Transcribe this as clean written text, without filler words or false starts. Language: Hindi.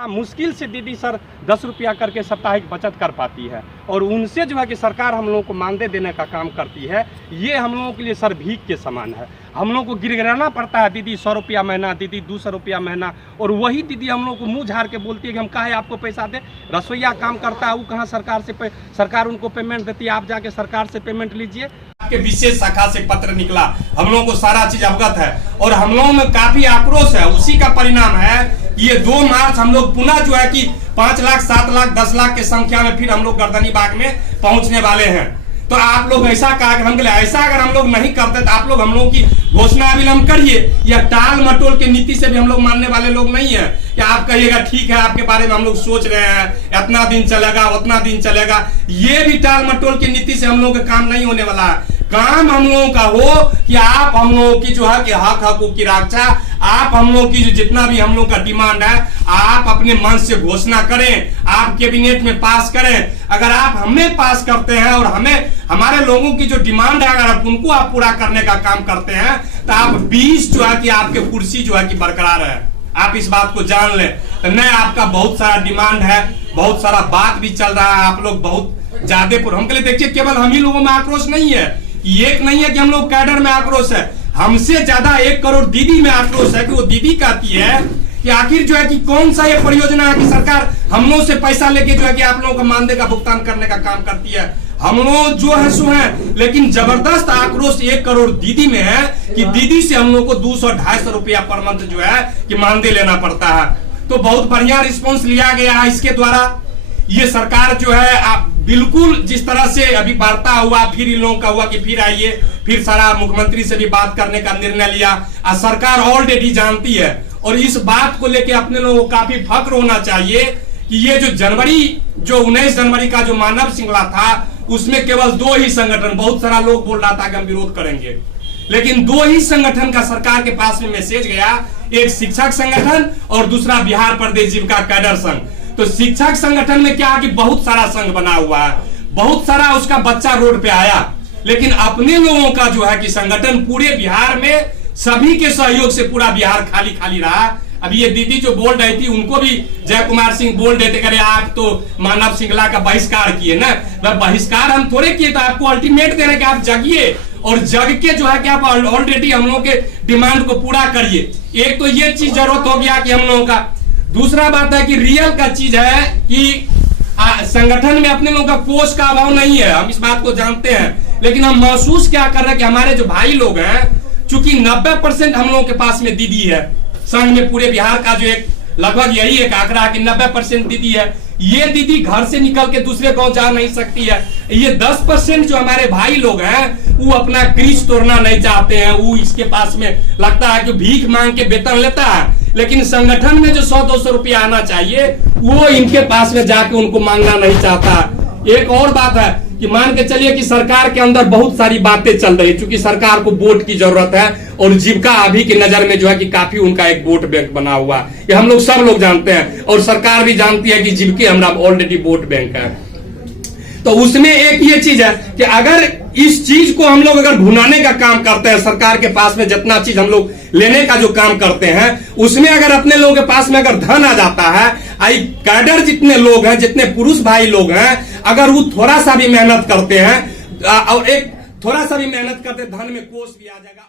मुश्किल से दीदी सर 10 रुपया करके साप्ताहिक बचत कर पाती है और उनसे जो है कि सरकार हम लोगों को मानदेय देने का काम करती है। ये हम लोगों के लिए सर भीख के समान है। हम लोगों को गिड़गिड़ाना पड़ता है, दीदी 100 रुपया महीना, दीदी 200 रुपया महीना, और वही दीदी हम लोग को मुंह झाड़ के बोलती है कि हम काहे आपको पैसा दे। रसोईया काम करता है, वो कहाँ सरकार उनको पेमेंट देती है, आप जाके सरकार से पेमेंट लीजिए। के विशेष शाखा से पत्र निकला, हम लोगों को सारा चीज अवगत है और हम लोगों में काफी आक्रोश है। उसी का परिणाम है कि ये 2 मार्च हम लोग पुनः जो है कि 5 लाख 7 लाख 10 लाख के संख्या में फिर हम लोग गर्दनी बाग में पहुंचने वाले हैं। तो आप लोग ऐसा ऐसा अगर हम लोग नहीं करते तो आप लोग हम लोग की घोषणा अविलंब करिए, या टाल मटोल के नीति से भी हम लोग मानने वाले लोग नहीं है कि आप कहिएगा ठीक है आपके बारे में हम लोग सोच रहे हैं, इतना दिन चलेगा उतना दिन चलेगा। ये भी टाल मटोल की नीति से हम लोग का काम नहीं होने वाला है। काम हम लोगों का हो कि आप हम लोगों की जो है कि हकों की रक्षा, आप हम लोगों की जो जितना भी हम लोग का डिमांड है आप अपने मन से घोषणा करें, आप कैबिनेट में पास करें। अगर आप हमें पास करते हैं और हमारे लोगों की जो डिमांड है अगर आप उनको आप पूरा करने का काम करते हैं तो आप 20 जो है कि आपके कुर्सी जो है कि बरकरार है। आप इस बात को जान लें। तो न आपका बहुत सारा डिमांड है, बहुत सारा बात भी चल रहा है, आप लोग बहुत ज्यादा हमके लिए देखिए केवल हम ही लोगों में आक्रोश नहीं है, एक नहीं है कि हम लोग कैडर में आक्रोश है, हमसे ज्यादा 1 करोड़ दीदी में आक्रोश है कि वो दीदी कहती है कि आखिर जो है कि कौन सा ये परियोजना है कि सरकार हम लोग से पैसा लेके जो है कि आप लोगों को मानदेय का भुगतान करने का काम करती है। हम लोग जो है सो है, लेकिन जबरदस्त आक्रोश 1 करोड़ दीदी में है कि दीदी से हम लोग को 200-250 रुपया पर मंथ जो है कि मानदेय लेना पड़ता है। तो बहुत बढ़िया रिस्पॉन्स लिया गया है इसके द्वारा। ये सरकार जो है आप बिल्कुल जिस तरह से अभी वार्ता हुआ, फिर इन लोगों का हुआ कि फिर आइए, फिर सारा मुख्यमंत्री से भी बात करने का निर्णय लिया। सरकार ऑलरेडी जानती है और इस बात को लेके अपने लोगों को काफी फक्र होना चाहिए कि ये जो 19 जनवरी का जो मानव श्रृंखला था उसमें केवल 2 ही संगठन, बहुत सारा लोग बोल रहा था कि हम विरोध करेंगे, लेकिन 2 ही संगठन का सरकार के पास में मैसेज गया, एक शिक्षक संगठन और दूसरा बिहार प्रदेश जीविका कैडर संघ। तो शिक्षक संगठन में क्या है कि बहुत सारा संघ बना हुआ है, बहुत सारा उसका बच्चा रोड पे आया, लेकिन अपने लोगों का जो है कि संगठन पूरे बिहार में सभी के सहयोग से पूरा बिहार खाली खाली रहा। अभी ये दीदी जो बोल रही थी उनको भी जय कुमार सिंह बोल रहे थे, आप तो मानव श्रृंखला का बहिष्कार किए ना। बहिष्कार हम थोड़े किए, तो आपको अल्टीमेट दे रहे कि आप जगिए और जग के जो है कि आप ऑलरेडी हम लोगों के डिमांड को पूरा करिए। एक तो ये चीज जरूरत हो गया कि हम लोगों का। दूसरा बात है कि रियल का चीज है कि संगठन में अपने लोगों का कोष का अभाव नहीं है, हम इस बात को जानते हैं, लेकिन हम महसूस क्या कर रहे हैं कि हमारे जो भाई लोग हैं, चूंकि 90% हम लोगों के पास में दीदी है, संघ में पूरे बिहार का जो एक लगभग यही एक आंकड़ा है कि 90% दीदी है। ये दीदी घर से निकल के दूसरे गांव जा नहीं सकती है। ये 10% जो हमारे भाई लोग हैं वो अपना क्रीज तोड़ना नहीं चाहते हैं, वो इसके पास में लगता है कि भीख मांग के वेतन लेता है, लेकिन संगठन में जो 100-200 रुपया आना चाहिए वो इनके पास में जाके उनको मांगना नहीं चाहता। एक और बात है कि मान के चलिए कि सरकार के अंदर बहुत सारी बातें चल रही है, क्योंकि सरकार को वोट की जरूरत है और जीविका अभी की नजर में जो है कि काफी उनका एक वोट बैंक बना हुआ है, ये हम लोग सब लोग जानते हैं और सरकार भी जानती है कि जीविका हमारा ऑलरेडी वोट बैंक है। तो उसमें एक ये चीज है कि अगर इस चीज को हम लोग अगर भुनाने का काम करते हैं, सरकार के पास में जितना चीज हम लोग लेने का जो काम करते हैं उसमें अगर अपने लोगों के पास में अगर धन आ जाता है, कैडर जितने लोग हैं, जितने पुरुष भाई लोग हैं, अगर वो थोड़ा सा भी मेहनत करते हैं और एक थोड़ा सा भी मेहनत करते, धन में कोष भी आ जाएगा।